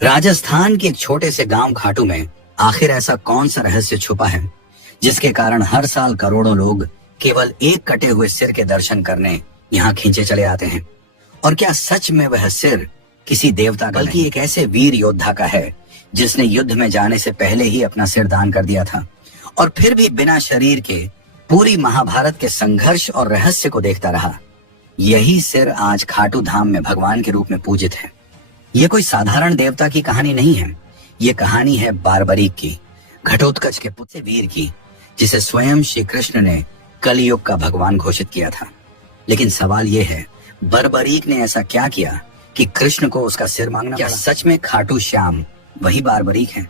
राजस्थान के एक छोटे से गांव खाटू में आखिर ऐसा कौन सा रहस्य छुपा है जिसके कारण हर साल करोड़ों लोग केवल एक कटे हुए सिर के दर्शन करने यहाँ खींचे चले आते हैं। और क्या सच में वह सिर किसी देवता का बल्कि एक ऐसे वीर योद्धा का है जिसने युद्ध में जाने से पहले ही अपना सिर दान कर दिया था और फिर भी बिना शरीर के पूरी महाभारत के संघर्ष और रहस्य को देखता रहा। यही सिर आज खाटू धाम में भगवान के रूप में पूजित है। ये कोई साधारण देवता की कहानी नहीं है, ये कहानी है बारबरीक की, घटोत्कच के पुत्र वीर की, जिसे स्वयं श्री कृष्ण ने कलयुग का भगवान घोषित किया था। लेकिन सवाल ये है, बारबरीक ने ऐसा क्या किया कि कृष्ण को उसका सिर मांगना पड़ा? क्या सच में खाटू श्याम वही बारबरीक है?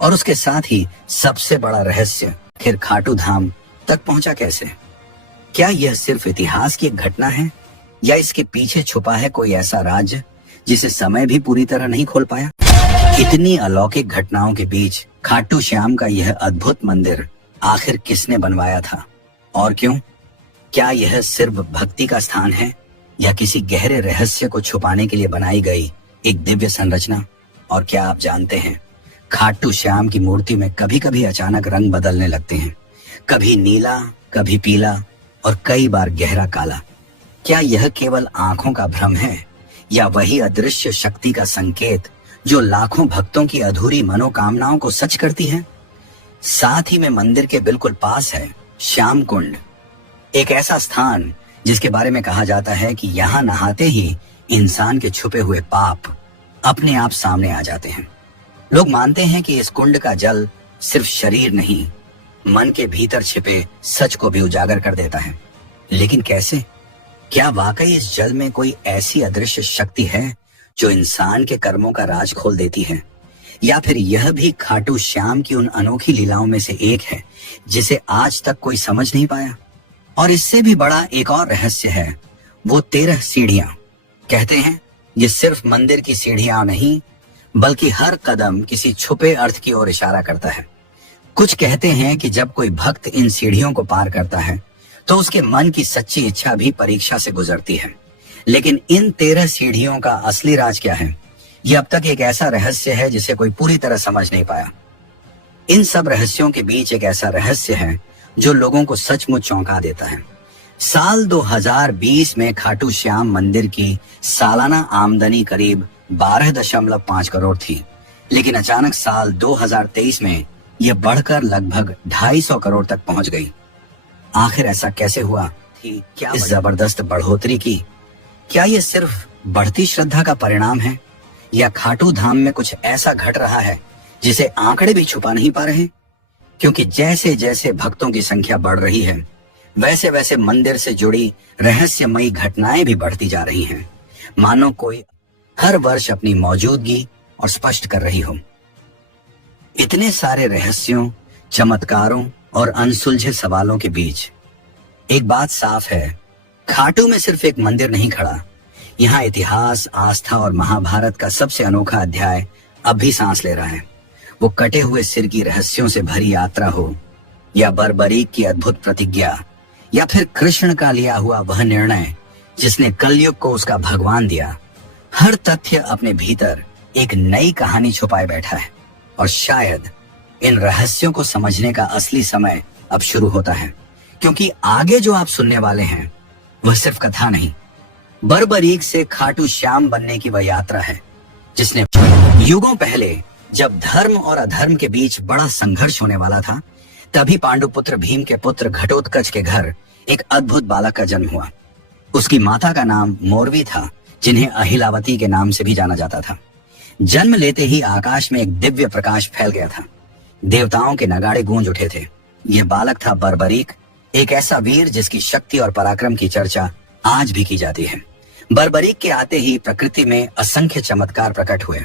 और उसके साथ ही सबसे बड़ा रहस्य, आखिर खाटू धाम तक पहुंचा कैसे? क्या यह सिर्फ इतिहास की एक घटना है या इसके पीछे छुपा है कोई ऐसा राज जिसे समय भी पूरी तरह नहीं खोल पाया? इतनी अलौकिक घटनाओं के बीच खाटू श्याम का यह अद्भुत मंदिर आखिर किसने बनवाया था और क्यों? क्या यह सिर्फ भक्ति का स्थान है या किसी गहरे रहस्य को छुपाने के लिए बनाई गई एक दिव्य संरचना? और क्या आप जानते हैं, खाटू श्याम की मूर्ति में कभी कभी अचानक रंग बदलने लगते हैं, कभी नीला, कभी पीला और कई बार गहरा काला। क्या यह केवल आंखों का भ्रम है या वही अदृश्य शक्ति का संकेत जो लाखों भक्तों की अधूरी मनोकामनाओं को सच करती है? साथ ही में मंदिर के बिल्कुल पास है श्याम कुंड, एक ऐसा स्थान जिसके बारे में कहा जाता है कि यहाँ नहाते ही इंसान के छुपे हुए पाप अपने आप सामने आ जाते हैं। लोग मानते हैं कि इस कुंड का जल सिर्फ शरीर नहीं, मन के भीतर छिपे सच को भी उजागर कर देता है। लेकिन कैसे? क्या वाकई इस जल में कोई ऐसी अदृश्य शक्ति है जो इंसान के कर्मों का राज खोल देती है, या फिर यह भी खाटू श्याम की उन अनोखी लीलाओं में से एक है जिसे आज तक कोई समझ नहीं पाया? और इससे भी बड़ा एक और रहस्य है, वो 13 सीढ़ियां। कहते हैं ये सिर्फ मंदिर की सीढ़ियां नहीं बल्कि हर कदम किसी छुपे अर्थ की ओर इशारा करता है। कुछ कहते हैं कि जब कोई भक्त इन सीढ़ियों को पार करता है तो उसके मन की सच्ची इच्छा भी परीक्षा से गुजरती है। लेकिन इन 13 सीढ़ियों का असली राज क्या है, यह अब तक एक ऐसा रहस्य है जिसे कोई पूरी तरह समझ नहीं पाया। इन सब रहस्यों के बीच एक ऐसा रहस्य है जो लोगों को सचमुच चौंका देता है। साल 2020 में खाटू श्याम मंदिर की सालाना आमदनी करीब 12.5 करोड़ थी, लेकिन अचानक साल 2023 में यह बढ़कर लगभग 250 करोड़ तक पहुंच गई। आखिर ऐसा कैसे हुआ थी? क्या इस जबरदस्त बढ़ोतरी की, क्या यह सिर्फ बढ़ती श्रद्धा का परिणाम है या खाटू धाम में कुछ ऐसा घट रहा है जिसे आंकड़े भी छुपा नहीं पा रहे? क्योंकि जैसे जैसे भक्तों की संख्या बढ़ रही है वैसे वैसे मंदिर से जुड़ी रहस्यमयी घटनाएं भी बढ़ती जा रही हैं, मानो कोई हर वर्ष अपनी मौजूदगी और स्पष्ट कर रही हो। इतने सारे रहस्यों, चमत्कारों और अनसुलझे सवालों के बीच एक बात साफ है, खाटू में सिर्फ एक मंदिर नहीं खड़ा, यहाँ इतिहास, आस्था और महाभारत का सबसे अनोखा अध्याय अब भी सांस ले रहा है। वो कटे हुए सिर की रहस्यों से भरी यात्रा हो, या बारबरीक की अद्भुत प्रतिज्ञा, या फिर कृष्ण का लिया हुआ वह निर्णय जिसने कलयुग को उसका भगवान दिया, हर तथ्य अपने भीतर एक नई कहानी छुपाए बैठा है। और शायद इन रहस्यों को समझने का असली समय अब शुरू होता है, क्योंकि आगे जो आप सुनने वाले हैं वह सिर्फ कथा नहीं, बारबरीक से खाटू श्याम बनने की वह यात्रा है जिसने युगों पहले, जब धर्म और अधर्म के बीच बड़ा संघर्ष होने वाला था, तभी पांडुपुत्र भीम के पुत्र घटोत्कच के घर एक अद्भुत बालक का जन्म हुआ। उसकी माता का नाम मोरवी था, जिन्हें अहिलावती के नाम से भी जाना जाता था। जन्म लेते ही आकाश में एक दिव्य प्रकाश फैल गया था, देवताओं के नगाड़े गूंज उठे थे। यह बालक था बारबरीक, एक ऐसा वीर जिसकी शक्ति और पराक्रम की चर्चा आज भी की जाती है। बारबरीक के आते ही प्रकृति में असंख्य चमत्कार प्रकट हुए।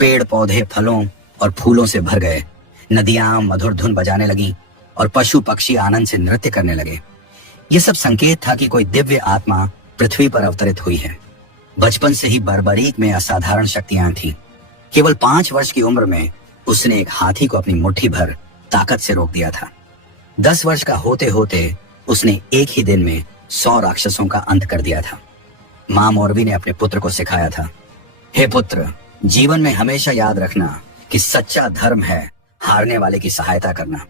पेड़ पौधे फलों और फूलों से भर गए, नदियां मधुर धुन बजाने लगी और पशु पक्षी आनंद से नृत्य करने लगे। यह सब संकेत था कि कोई दिव्य आत्मा पृथ्वी पर अवतरित हुई है। बचपन से ही बारबरीक में असाधारण शक्तियां थीं। केवल 5 वर्ष की उम्र में उसने एक हाथी को अपनी मुट्ठी भर ताकत से रोक दिया था। 10 वर्ष का होते होते उसने एक ही दिन में 100 राक्षसों का अंत कर दिया था। मां मोरवी ने अपने पुत्र को सिखाया था, हे पुत्र, जीवन में हमेशा याद रखना कि सच्चा धर्म है हारने वाले की सहायता करना।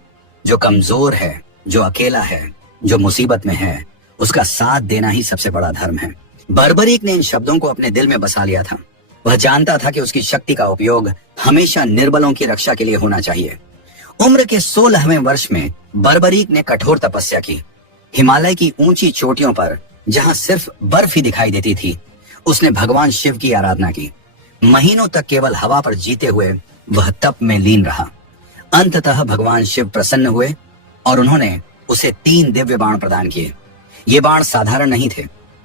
जो कमजोर है, जो अकेला है, जो मुसीबत में है, उसका साथ देना ही सबसे बड़ा धर्म है। बर्बरीक ने इन शब्दों को अपने दिल में बसा लिया था। वह जानता था कि उसकी शक्ति का उपयोग हमेशा निर्बलों की रक्षा के लिए होना चाहिए। उम्र के 16वें वर्ष में बर्बरीक ने कठोर तपस्या की। हिमालय की ऊंची चोटियों पर जहां सिर्फ बर्फ ही दिखाई देती थी, उसने भगवान शिव की आराधना की। महीनों तक केवल हवा पर जीते हुए वह तप में लीन रहा। अंततः भगवान शिव प्रसन्न हुए और उन्होंने उसे 3 दिव्य बाण प्रदान किए। ये बाण साधारण नहीं थे,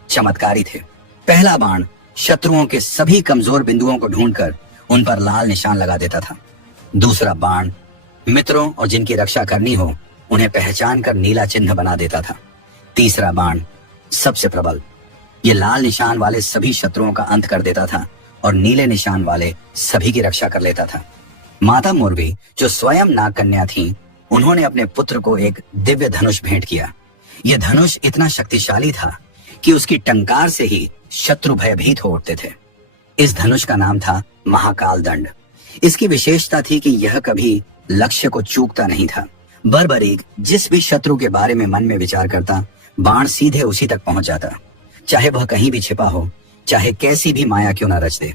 चमत्कारी थे। पहला बाण शत्रुओं के सभी कमजोर बिंदुओं को ढूंढकर उन पर लाल निशान लगा देता था। दूसरा बाण मित्रों और जिनकी रक्षा करनी हो उन्हें पहचान कर नीला चिन्ह बना देता था। तीसरा बाण सबसे प्रबल, ये लाल निशान वाले सभी शत्रुओं का अंत कर देता था और नीले निशान वाले सभी की रक्षा कर लेता था। माता मुर्वी जो स्वयं नागकन्या थी, उन्होंने अपने पुत्र को एक दिव्य धनुष भेंट किया। यह धनुष इतना शक्तिशाली था कि उसकी टंकार से ही शत्रु भयभीत हो उठते थे। इस धनुष का नाम था महाकाल दंड। इसकी विशेषता थी कि यह कभी लक्ष्य को चूकता नहीं था। बर्बरीक जिस भी शत्रु के बारे में मन में विचार करता, बाण सीधे उसी तक पहुंच जाता, चाहे वह कहीं भी छिपा हो, चाहे कैसी भी माया क्यों न रच दे।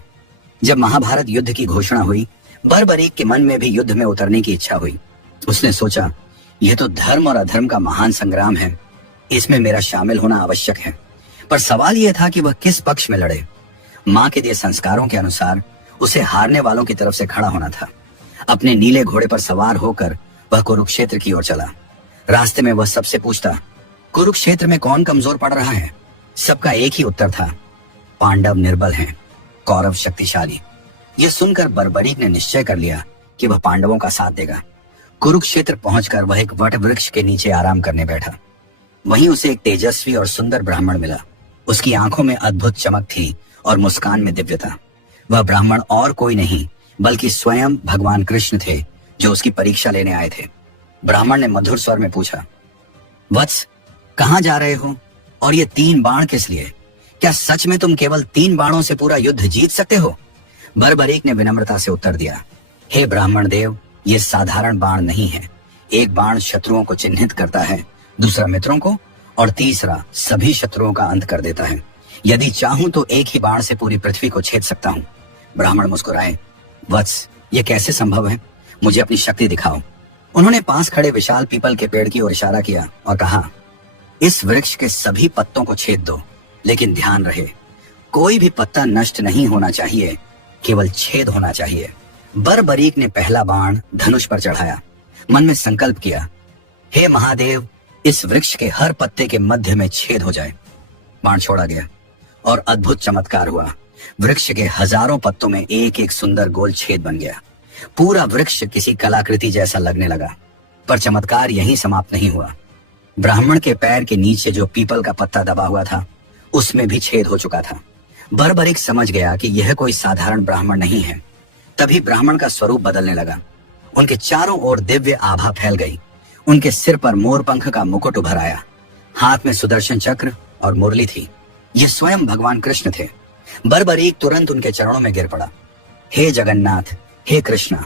जब महाभारत युद्ध की घोषणा हुई, बर्बरीक के मन में भी युद्ध में उतरने की इच्छा हुई। उसने सोचा, यह तो धर्म और अधर्म का महान संग्राम है, इसमें मेरा शामिल होना आवश्यक है। पर सवाल यह था कि वह किस पक्ष में लड़े। मां के दिए संस्कारों के अनुसार उसे हारने वालों की तरफ से खड़ा होना था। अपने नीले घोड़े पर सवार होकर वह कुरुक्षेत्र की ओर चला। रास्ते में वह सबसे पूछता, कुरुक्षेत्र में कौन कमजोर पड़ रहा है? सबका एक ही उत्तर था, पांडव निर्बल हैं, कौरव शक्तिशाली। यह सुनकर बर्बरीक ने निश्चय कर लिया कि वह पांडवों का साथ देगा। कुरुक्षेत्र पहुंचकर वह एक वट वृक्ष के नीचे आराम करने बैठा। वहीं उसे एक तेजस्वी और सुंदर ब्राह्मण मिला। उसकी आंखों में अद्भुत चमक थी और मुस्कान में दिव्यता। वह ब्राह्मण और कोई नहीं बल्कि स्वयं भगवान कृष्ण थे, जो उसकी परीक्षा लेने आए थे। ब्राह्मण ने मधुर स्वर में पूछा, वत्स, कहां जा रहे हो और ये 3 बाण किस लिए? क्या सच में तुम केवल 3 बाणों से पूरा युद्ध जीत सकते हो? बर्बरीक ने विनम्रता से उत्तर दिया, हे ब्राह्मण देव, ये साधारण बाण नहीं है। एक बाण शत्रुओं को चिन्हित करता है, दूसरा मित्रों को, और तीसरा सभी शत्रुओं का अंत कर देता है। यदि चाहूं तो एक ही बाण से पूरी पृथ्वी को छेद सकता हूं। ब्राह्मण मुस्कुराए, वत्स, ये कैसे संभव है? मुझे अपनी शक्ति दिखाओ। उन्होंने पास खड़े विशाल पीपल के पेड़ की ओर इशारा किया और कहा, इस वृक्ष के सभी पत्तों को छेद दो, लेकिन ध्यान रहे, कोई भी पत्ता नष्ट नहीं होना चाहिए, केवल छेद होना चाहिए। बर्बरीक ने पहला बाण धनुष पर चढ़ाया। मन में संकल्प किया, हे महादेव, इस वृक्ष के हर पत्ते के मध्य में छेद हो जाए। बाण छोड़ा गया और अद्भुत चमत्कार हुआ। वृक्ष के हजारों पत्तों में एक एक सुंदर गोल छेद बन गया। पूरा वृक्ष किसी कलाकृति जैसा लगने लगा। पर चमत्कार यहीं समाप्त नहीं हुआ। ब्राह्मण के पैर के नीचे जो पीपल का पत्ता दबा हुआ था, उसमें भी छेद हो चुका था। बर्बरीक समझ गया कि यह कोई साधारण ब्राह्मण नहीं है। तभी ब्राह्मण का स्वरूप बदलने लगा। उनके चारों ओर दिव्य आभा फैल गई। उनके सिर पर मोरपंख का मुकुट उभर आया। हाथ में सुदर्शन चक्र और मुरली थी। ये स्वयं भगवान कृष्ण थे। बर्बरीक तुरंत उनके चरणों में गिर पड़ा। हे जगन्नाथ, हे कृष्णा,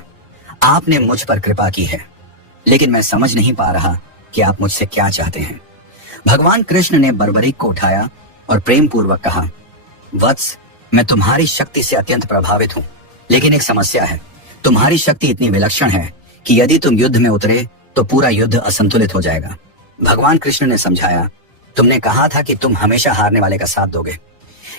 आपने मुझ पर कृपा की है, लेकिन मैं समझ नहीं पा रहा कि आप मुझसे क्या चाहते हैं। भगवान कृष्ण ने बर्बरीक को उठाया और प्रेम पूर्वक कहा, वत्स, मैं तुम्हारी शक्ति से अत्यंत प्रभावित हूं, लेकिन एक समस्या है। तुम्हारी शक्ति इतनी विलक्षण है कि यदि तुम युद्ध में उतरे तो पूरा युद्ध असंतुलित हो जाएगा। भगवान कृष्ण ने समझाया, तुमने कहा था कि तुम हमेशा हारने वाले का साथ दोगे,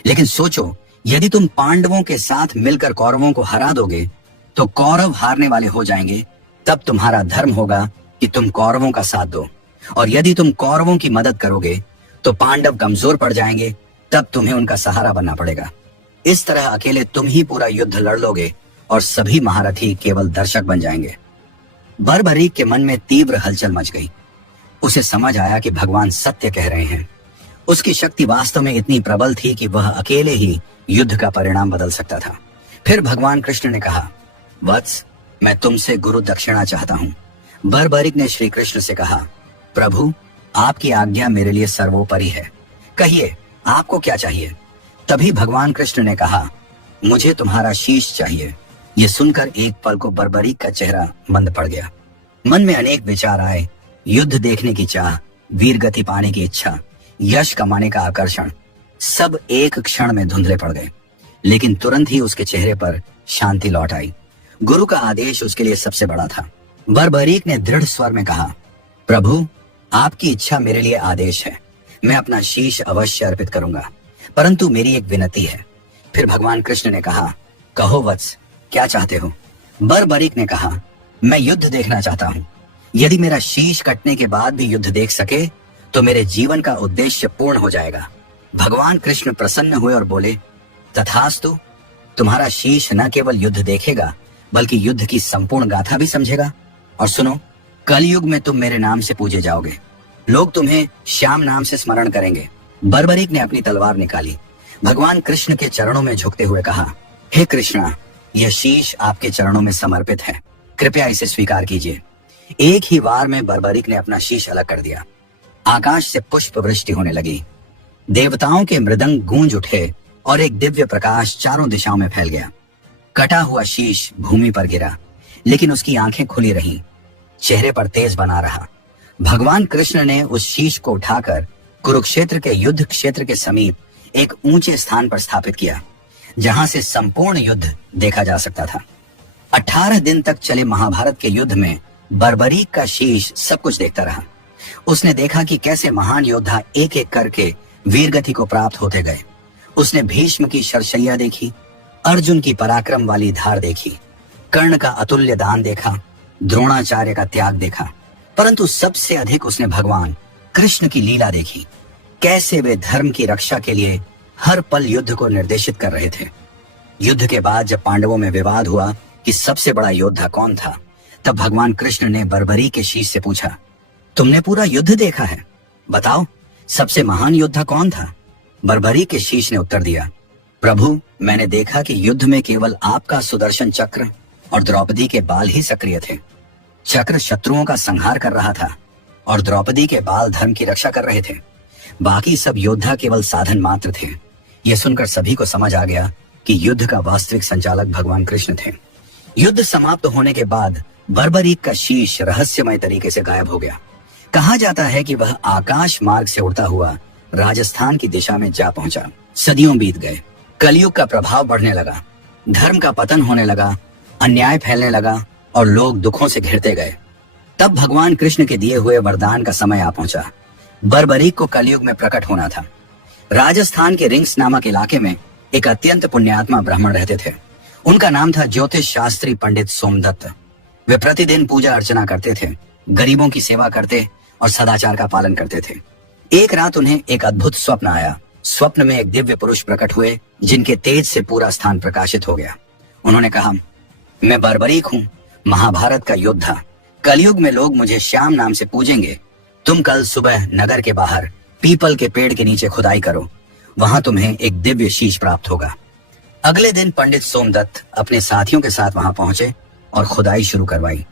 लेकिन सोचो, यदि तुम पांडवों के साथ मिलकर कौरवों को हरा दोगे तो कौरव हारने वाले हो जाएंगे। तब तुम्हारा धर्म होगा कि तुम कौरवों का साथ दो, और यदि तुम कौरवों की मदद करोगे तो पांडव कमजोर पड़ जाएंगे। तब तुम्हें उनका सहारा बनना पड़ेगा। इस तरह अकेले तुम ही पूरा युद्ध लड़ लोगे और सभी महारथी केवल दर्शक बन जाएंगे। बर्बरीक के मन में तीव्र हलचल मच गई। उसे समझ आया कि भगवान सत्य कह रहे हैं। उसकी शक्ति वास्तव में इतनी प्रबल थी कि वह अकेले ही युद्ध का परिणाम बदल सकता था। फिर भगवान कृष्ण ने कहा, वत्स, मैं तुमसे गुरु दक्षिणा चाहता हूँ। बर्बरीक ने श्री कृष्ण से कहा, प्रभु, आपकी आज्ञा मेरे लिए सर्वोपरि है। कहिए, आपको क्या चाहिए? तभी भगवान कृष्ण ने कहा, मुझे तुम्हारा शीश चाहिए। ये सुनकर एक पल को बर्बरीक का चेहरा मंद पड़ गया। मन में अनेक विचार आए। युद्ध देखने की चाह, वीर गति पाने की इच्छा, यश कमाने का आकर्षण, सब एक क्षण में धुंधले पड़ गए। लेकिन तुरंत ही उसके चेहरे पर शांति लौट आई। गुरु का आदेश उसके लिए सबसे बड़ा था। बर्बरीक ने दृढ़ स्वर में कहा, प्रभु, आपकी इच्छा मेरे लिए आदेश है। मैं अपना शीश अवश्य अर्पित करूंगा, परंतु मेरी एक विनती है। फिर भगवान कृष्ण ने कहा, कहो वत्स, क्या चाहते हो? बर्बरीक ने कहा, मैं युद्ध देखना चाहता हूँ। यदि मेरा शीश कटने के बाद भी युद्ध देख सके तो मेरे जीवन का उद्देश्य पूर्ण हो जाएगा। भगवान कृष्ण प्रसन्न हुए और बोले, तथास्तु, तुम्हारा शीश न केवल युद्ध देखेगा बल्कि युद्ध की संपूर्ण गाथा भी समझेगा। और सुनो, कलयुग में तुम मेरे नाम से पूजे जाओगे। लोग तुम्हें श्याम नाम से स्मरण करेंगे। बर्बरीक ने अपनी तलवार निकाली। भगवान कृष्ण के चरणों में झुकते हुए कहा, हे कृष्णा, यह शीश आपके चरणों में समर्पित है। कृपया इसे स्वीकार कीजिए। एक ही वार में बर्बरीक ने अपना शीश अलग कर दिया। आकाश से पुष्प वृष्टि होने लगी। देवताओं के मृदंग गूंज उठे और एक दिव्य प्रकाश चारों दिशाओं में फैल गया। कटा हुआ शीश भूमि पर गिरा, लेकिन उसकी आंखें खुली रहीं, चेहरे पर तेज बना रहा। भगवान कृष्ण ने उस शीश को उठाकर कुरुक्षेत्र के युद्ध क्षेत्र के समीप एक ऊंचे स्थान पर स्थापित किया, जहां से संपूर्ण युद्ध देखा जा सकता था। 18 दिन तक चले महाभारत के युद्ध में बर्बरीक का शीश सब कुछ देखता रहा। उसने देखा कि कैसे महान योद्धा एक एक करके वीरगति को प्राप्त होते गए। उसने भीष्म की शरशैया देखी, अर्जुन की पराक्रम वाली धार देखी, कर्ण का अतुल्य दान देखा, द्रोणाचार्य का त्याग देखा, परंतु सबसे अधिक उसने भगवान कृष्ण की लीला देखी। कैसे वे धर्म की रक्षा के लिए हर पल युद्ध को निर्देशित कर रहे थे। युद्ध के बाद जब पांडवों में विवाद हुआ कि सबसे बड़ा योद्धा कौन था, तब भगवान कृष्ण ने बर्बरीक के शीश से पूछा, तुमने पूरा युद्ध देखा है, बताओ सबसे महान योद्धा कौन था? बर्बरीक के शीश ने उत्तर दिया, प्रभु, मैंने देखा कि युद्ध में केवल आपका सुदर्शन चक्र और द्रौपदी के बाल ही सक्रिय थे। चक्र शत्रुओं का संहार कर रहा था और द्रौपदी के बाल धर्म की रक्षा कर रहे थे। बाकी सब योद्धा केवल साधन मात्र थे। यह सुनकर सभी को समझ आ गया कि युद्ध का वास्तविक संचालक भगवान कृष्ण थे। युद्ध समाप्त होने के बाद बर्बरीक का शीश रहस्यमय तरीके से गायब हो गया। कहा जाता है कि वह आकाश मार्ग से उड़ता हुआ राजस्थान की दिशा में जा पहुंचा। सदियों बीत गए, कलयुग का प्रभाव बढ़ने लगा, धर्म का पतन होने लगा, अन्याय फैलने लगा और लोग दुखों से घिरते गए। तब भगवान कृष्ण के दिए हुए वरदान का समय आ पहुंचा। बर्बरीक को कलयुग में प्रकट होना था। राजस्थान के रिंग्स नामक इलाके में एक अत्यंत पुण्यात्मा ब्राह्मण रहते थे। उनका नाम था ज्योतिष शास्त्री पंडित सोमदत्त। वे प्रतिदिन पूजा अर्चना करते थे, गरीबों की सेवा करते और सदाचार का पालन करते थे। एक रात उन्हें एक अद्भुत स्वप्न आया। स्वप्न में एक दिव्य पुरुष प्रकट हुए, जिनके तेज से पूरा स्थान प्रकाशित हो गया। उन्होंने कहा, मैं बर्बरीक हूँ, महाभारत का योद्धा। कलयुग में लोग मुझे श्याम नाम से पूजेंगे। तुम कल सुबह नगर के बाहर पीपल के पेड़ के नीचे खुदाई करो, वहां तुम्हें एक दिव्य शीश प्राप्त होगा। अगले दिन पंडित सोमदत्त अपने साथियों के साथ वहां पहुंचे और खुदाई शुरू करवाई।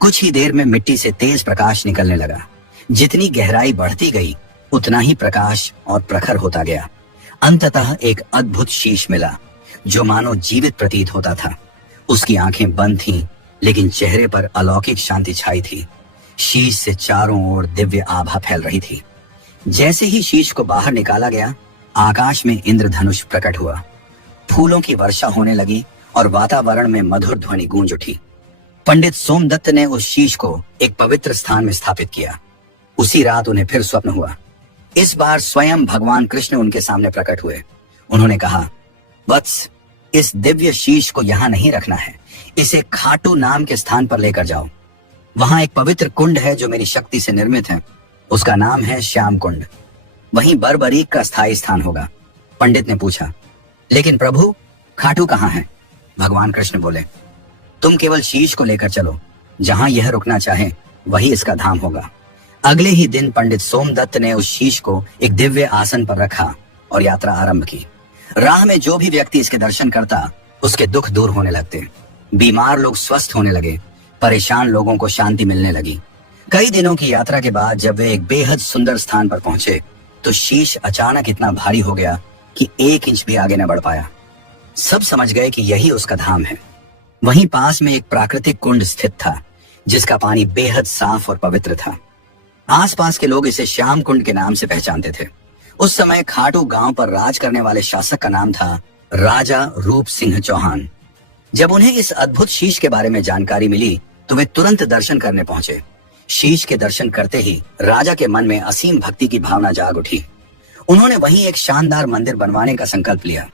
कुछ ही देर में मिट्टी से तेज प्रकाश निकलने लगा। जितनी गहराई बढ़ती गई उतना ही प्रकाश और प्रखर होता गया। अंततः एक अद्भुत शीश मिला जो मानो जीवित प्रतीत होता था। उसकी आंखें बंद थीं, लेकिन चेहरे पर अलौकिक शांति छाई थी। शीश से चारों ओर दिव्य आभा फैल रही थी। जैसे ही शीश को बाहर निकाला गया, आकाश में इंद्रधनुष प्रकट हुआ। फूलों की वर्षा होने लगी और वातावरण में मधुर ध्वनि गूंज उठी। पंडित सोमदत्त ने उस शीश को एक पवित्र स्थान में स्थापित किया। उसी रात उन्हें फिर स्वप्न हुआ। इस बार स्वयं भगवान कृष्ण उनके सामने प्रकट हुए। उन्होंने कहा, वत्स, इस दिव्य शीश को यहाँ नहीं रखना है, इसे खाटू नाम के स्थान पर लेकर जाओ। वहां एक पवित्र कुंड है जो मेरी शक्ति से निर्मित है। उसका नाम है श्याम कुंड। वहीं बर्बरीक का स्थायी स्थान होगा। पंडित ने पूछा, लेकिन प्रभु, खाटू कहाँ है? भगवान कृष्ण बोले, तुम केवल शीश को लेकर चलो, जहां यह रुकना चाहे वही इसका धाम होगा। अगले ही दिन पंडित सोमदत्त ने उस शीश को एक दिव्य आसन पर रखा और यात्रा आरंभ की। राह में जो भी व्यक्ति इसके दर्शन करता, उसके दुख दूर होने लगते। बीमार लोग स्वस्थ होने लगे, परेशान लोगों को शांति मिलने लगी। कई दिनों की यात्रा के बाद जब वे एक बेहद सुंदर स्थान पर पहुंचे, तो शीश अचानक इतना भारी हो गया कि 1 इंच भी आगे न बढ़ पाया। सब समझ गए कि यही उसका धाम है। वहीं पास में एक प्राकृतिक कुंड स्थित था जिसका पानी बेहद साफ और पवित्र था। आसपास के लोग इसे श्याम कुंड के नाम से पहचानते थे। उस समय खाटू गांव पर राज करने वाले शासक का नाम था राजा रूप सिंह चौहान। जब उन्हें इस अद्भुत शीश के बारे में जानकारी मिली तो वे तुरंत दर्शन करने पहुंचे। शीश के दर्शन करते ही राजा के मन में असीम भक्ति की भावना जाग उठी। उन्होंने वहीं एक शानदार मंदिर बनवाने का संकल्प लिया।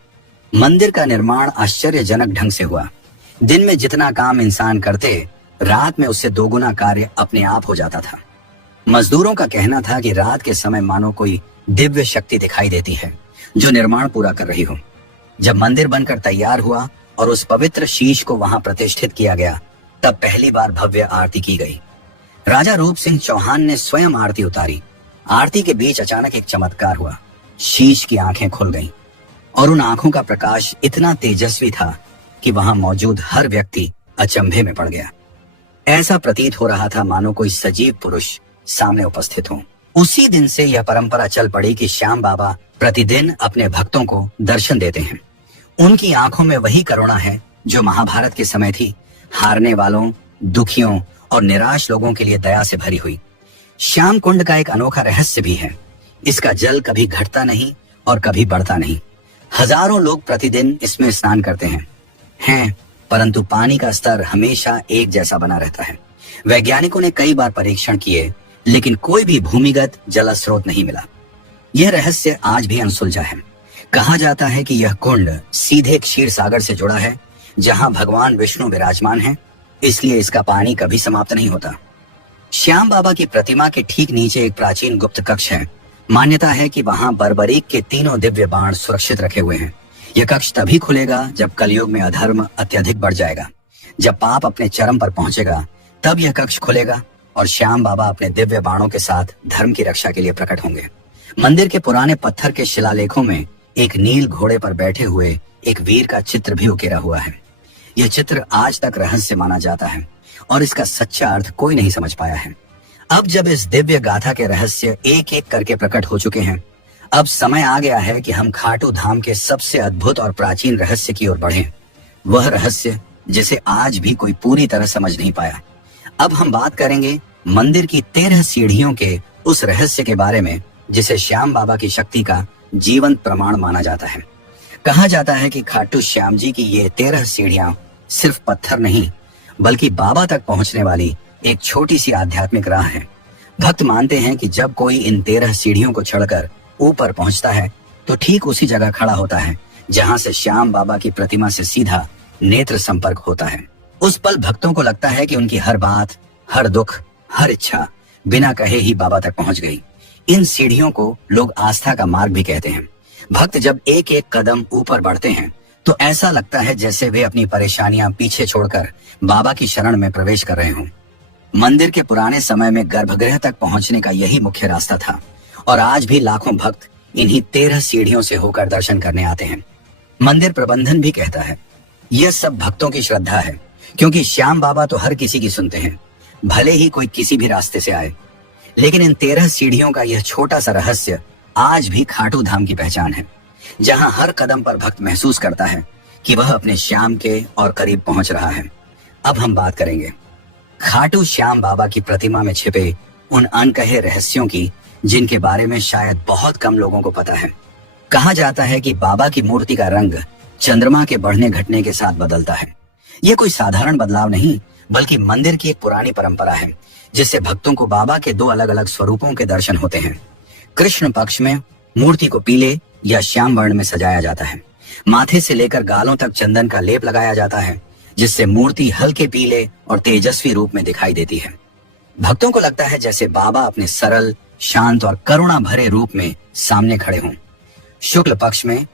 मंदिर का निर्माण आश्चर्यजनक ढंग से हुआ। दिन में जितना काम इंसान करते, रात में उससे दोगुना कार्य अपने आप हो जाता था। मजदूरों का कहना था कि रात के समय मानो कोई दिव्य शक्ति दिखाई देती है जो निर्माण पूरा कर रही हो। जब मंदिर बनकर तैयार हुआ और उस पवित्र शीश को वहां प्रतिष्ठित किया गया, तब पहली बार भव्य आरती की गई। राजा रूप सिंह चौहान ने स्वयं आरती उतारी। आरती के बीच अचानक एक चमत्कार हुआ। शीश की आंखें खुल गईं और उन आंखों का प्रकाश इतना तेजस्वी था कि वहां मौजूद हर व्यक्ति अचंभे में पड़ गया। ऐसा प्रतीत हो रहा था मानो कोई सजीव पुरुष सामने उपस्थित हो। उसी दिन से यह परंपरा चल पड़ी कि श्याम बाबा प्रतिदिन अपने भक्तों को दर्शन देते हैं। उनकी आंखों में वही करुणा है जो महाभारत के समय थी, हारने वालों, दुखियों और निराश लोगों के लिए दया से भरी हुई। श्याम कुंड का एक अनोखा रहस्य भी है। इसका जल कभी घटता नहीं और कभी बढ़ता नहीं। हजारों लोग प्रतिदिन इसमें स्नान करते हैं, परंतु पानी का स्तर हमेशा एक जैसा बना रहता है। वैज्ञानिकों ने कई बार परीक्षण किए, लेकिन कोई भी भूमिगत जल स्रोत नहीं मिला। यह रहस्य आज भी अनसुलझा है। कहा जाता है कि यह कुंड सीधे क्षीर सागर से जुड़ा है, जहां भगवान विष्णु विराजमान है, इसलिए इसका पानी कभी समाप्त नहीं होता। श्याम बाबा की प्रतिमा के ठीक नीचे एक प्राचीन गुप्त कक्ष है। मान्यता है कि वहां बर्बरीक के तीनों दिव्य बाण सुरक्षित रखे हुए हैं। यह कक्ष तभी खुलेगा जब कलयुग में अधर्म अत्यधिक बढ़ जाएगा। जब पाप अपने चरम पर पहुंचेगा, तब यह कक्ष खुलेगा और श्याम बाबा अपने दिव्य बाणों के साथ धर्म की रक्षा के लिए प्रकट होंगे। मंदिर के पुराने पत्थर के शिलालेखों में एक नील घोड़े पर बैठे हुए एक वीर का चित्र भी उकेरा हुआ है। यह चित्र आज तक रहस्य माना जाता है और इसका सच्चा अर्थ कोई नहीं समझ पाया है। अब जब इस दिव्य गाथा के रहस्य एक एक करके प्रकट हो चुके हैं, अब समय आ गया है कि हम खाटू धाम के सबसे अद्भुत और प्राचीन रहस्य की ओर बढ़ें। वह रहस्य जिसे आज भी कोई पूरी तरह समझ नहीं पाया। अब हम बात करेंगे मंदिर की 13 सीढ़ियों के उस रहस्य के बारे में जिसे श्याम बाबा की शक्ति का जीवंत प्रमाण माना जाता है। कहा जाता है कि खाटू श्याम जी की ये 13 सीढ़ियां सिर्फ पत्थर नहीं, बल्कि बाबा तक पहुंचने वाली एक छोटी सी आध्यात्मिक राह है। भक्त मानते हैं कि जब कोई इन 13 सीढ़ियों को चढ़कर ऊपर पहुंचता है तो ठीक उसी जगह खड़ा होता है जहां से श्याम बाबा की प्रतिमा से सीधा नेत्र संपर्क होता है। उस पल भक्तों को लगता है कि उनकी हर बात, हर दुख, हर इच्छा बिना कहे ही बाबा तक पहुंच गई। इन सीढ़ियों को लोग आस्था का मार्ग भी कहते हैं। भक्त जब एक एक कदम ऊपर बढ़ते हैं तो ऐसा लगता है जैसे वे अपनी परेशानियां पीछे छोड़कर बाबा की शरण में प्रवेश कर रहे हों। मंदिर के पुराने समय में गर्भगृह तक पहुंचने का यही मुख्य रास्ता था और आज भी लाखों भक्त इन्हीं 13 सीढ़ियों से होकर दर्शन करने आते हैं। मंदिर प्रबंधन भी कहता है यह सब भक्तों की श्रद्धा है, क्योंकि श्याम बाबा तो हर किसी की सुनते हैं, भले ही कोई किसी भी रास्ते से आए। लेकिन इन 13 सीढ़ियों का यह छोटा सा रहस्य आज भी खाटू धाम की पहचान है, जहां हर कदम पर भक्त महसूस करता है कि वह अपने श्याम के और करीब पहुंच रहा है। अब हम बात करेंगे खाटू श्याम बाबा की प्रतिमा में छिपे उन अनकहे रहस्यों की, जिनके बारे में शायद बहुत कम लोगों को पता है। कहा जाता है कि बाबा की मूर्ति का रंग चंद्रमा के बढ़ने घटने के साथ बदलता है। यह कोई साधारण बदलाव नहीं, बल्कि मंदिर की एक पुरानी परंपरा है, जिससे भक्तों को बाबा के 2 अलग अलग स्वरूपों के दर्शन होते हैं। कृष्ण पक्ष में मूर्ति को पीले या श्याम वर्ण में सजाया जाता है। माथे से लेकर गालों तक चंदन का लेप लगाया जाता है, जिससे मूर्ति हल्के पीले और तेजस्वी रूप में दिखाई देती है। भक्तों को लगता है जैसे बाबा अपने सरल, शांत और करुणा भरे रूप में सामने खड़े हों। शुक्ल पक्ष में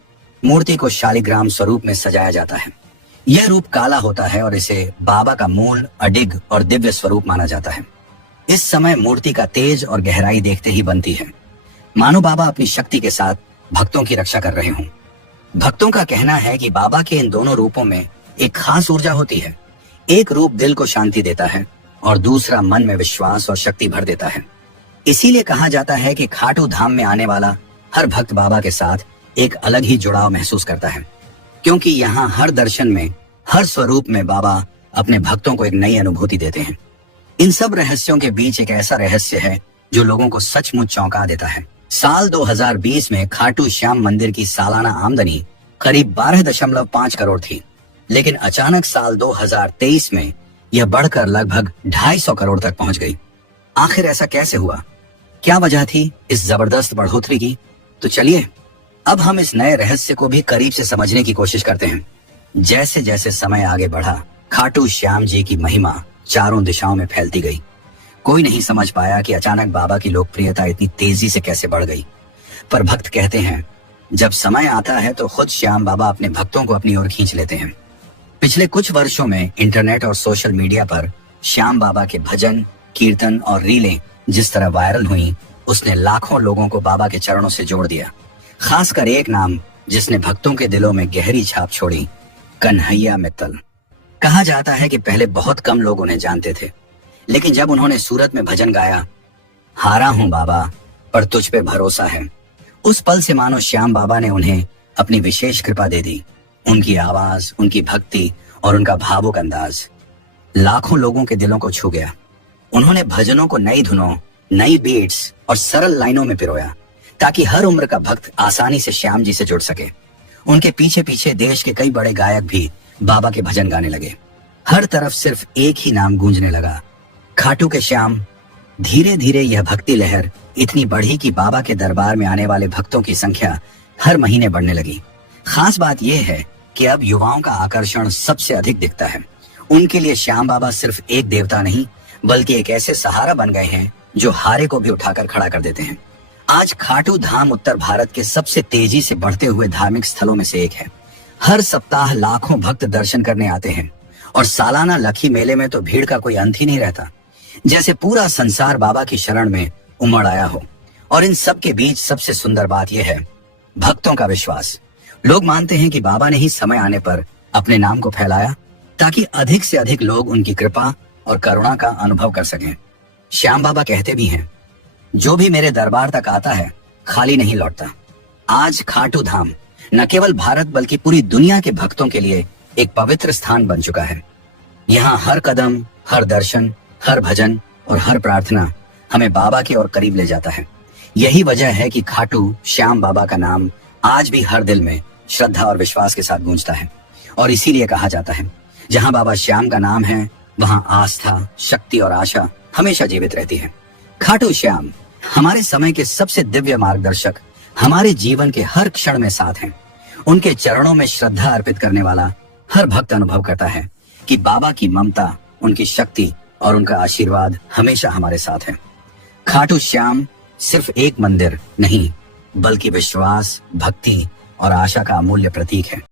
मूर्ति को शालिग्राम स्वरूप में सजाया जाता है। यह रूप काला होता है और इसे बाबा का मूल, अडिग और दिव्य स्वरूप माना जाता है। इस समय मूर्ति का तेज और गहराई देखते ही बनती है, मानो बाबा अपनी शक्ति के साथ भक्तों की रक्षा कर रहे हों। भक्तों का कहना है कि बाबा के इन दोनों रूपों में एक खास ऊर्जा होती है। एक रूप दिल को शांति देता है और दूसरा मन में विश्वास और शक्ति भर देता है। इसीलिए कहा जाता है कि खाटू धाम में आने वाला हर भक्त बाबा के साथ एक अलग ही जुड़ाव महसूस करता है, क्योंकि यहाँ हर दर्शन में, हर स्वरूप में बाबा अपने भक्तों को एक नई अनुभूति देते हैं। इन सब रहस्यों के बीच एक ऐसा रहस्य है जो लोगों को सचमुच चौंका देता है। साल 2020 में खाटू श्याम मंदिर की सालाना आमदनी करीब 12.5 करोड़ थी, लेकिन अचानक साल 2023 में यह बढ़कर लगभग 250 करोड़ तक पहुंच गई। आखिर ऐसा कैसे हुआ? क्या वजह थी इस जबरदस्त बढ़ोतरी की? तो चलिए अब हम इस नए रहस्य को भी करीब से समझने की कोशिश करते हैं। जैसे जैसे समय आगे बढ़ा, खाटू श्याम जी की महिमा चारों दिशाओं में फैलती गई। कोई नहीं समझ पाया कि अचानक बाबा की लोकप्रियता इतनी तेजी से कैसे बढ़ गई। पर भक्त कहते हैं, जब समय आता है तो खुद श्याम बाबा अपने भक्तों को अपनी ओर खींच लेते हैं। पिछले कुछ वर्षों में इंटरनेट और सोशल मीडिया पर श्याम बाबा के भजन, कीर्तन और रीलें जिस तरह वायरल हुई, उसने लाखों लोगों को बाबा के चरणों से जोड़ दिया। खासकर एक नाम जिसने भक्तों के दिलों में गहरी छाप छोड़ी, कन्हैया मित्तल। कहा जाता है कि पहले बहुत कम लोग उन्हें जानते थे, लेकिन जब उन्होंने सूरत में भजन गाया, हारा हूं बाबा पर तुझ पे भरोसा है, उस पल से मानो श्याम बाबा ने उन्हें अपनी विशेष कृपा दे दी। उनकी आवाज, उनकी भक्ति और उनका भावुक अंदाज लाखों लोगों के दिलों को छू गया। उन्होंने भजनों को नई धुनों, नई बीट्स और सरल लाइनों में पिरोया, ताकि हर उम्र का भक्त आसानी से श्याम जी से जुड़ सके। उनके पीछे पीछे देश के कई बड़े गायक भी बाबा के भजन गाने लगे। हर तरफ सिर्फ एक ही नाम गूंजने लगा, खाटू के श्याम। धीरे धीरे यह भक्ति लहर इतनी बढ़ी कि बाबा के दरबार में आने वाले भक्तों की संख्या हर महीने बढ़ने लगी। खास बात यह है कि अब युवाओं का आकर्षण सबसे अधिक दिखता है। उनके लिए श्याम बाबा सिर्फ एक देवता नहीं, बल्कि एक ऐसे सहारा बन गए हैं जो हारे को भी उठाकर खड़ा कर देते हैं। आज खाटू धाम उत्तर भारत के सबसे तेजी से बढ़ते हुए धार्मिक स्थलों में से एक है। हर सप्ताह लाखों भक्त दर्शन करने आते हैं और सालाना लखी मेले में तो भीड़ का कोई अंत ही नहीं रहता, जैसे पूरा संसार बाबा की शरण में उमड़ आया हो। और इन सब के बीच सबसे सुंदर बात यह है, भक्तों का विश्वास। लोग मानते हैं कि बाबा ने ही समय आने पर अपने नाम को फैलाया, ताकि अधिक से अधिक लोग उनकी कृपा और करुणा का अनुभव कर सकें। श्याम बाबा कहते भी हैं, जो भी मेरे दरबार तक आता है खाली नहीं लौटता। आज खाटू धाम न केवल भारत बल्कि पूरी दुनिया के भक्तों के लिए एक पवित्र स्थान बन चुका है। यहाँ हर कदम, हर दर्शन, हर भजन और हर प्रार्थना हमें बाबा के और करीब ले जाता है। यही वजह है कि खाटू श्याम बाबा का नाम आज भी हर दिल में श्रद्धा और विश्वास के साथ गूंजता है। और इसीलिए कहा जाता है, जहाँ बाबा श्याम का नाम है, वहाँ आस्था, शक्ति और आशा हमेशा जीवित रहती है। खाटू श्याम हमारे समय के सबसे दिव्य मार्गदर्शक हमारे जीवन के हर क्षण में साथ हैं। उनके चरणों में श्रद्धा अर्पित करने वाला हर भक्त अनुभव करता है कि बाबा की ममता, उनकी शक्ति और उनका आशीर्वाद हमेशा हमारे साथ है। खाटू श्याम सिर्फ एक मंदिर नहीं, बल्कि विश्वास, भक्ति और आशा का अमूल्य प्रतीक है।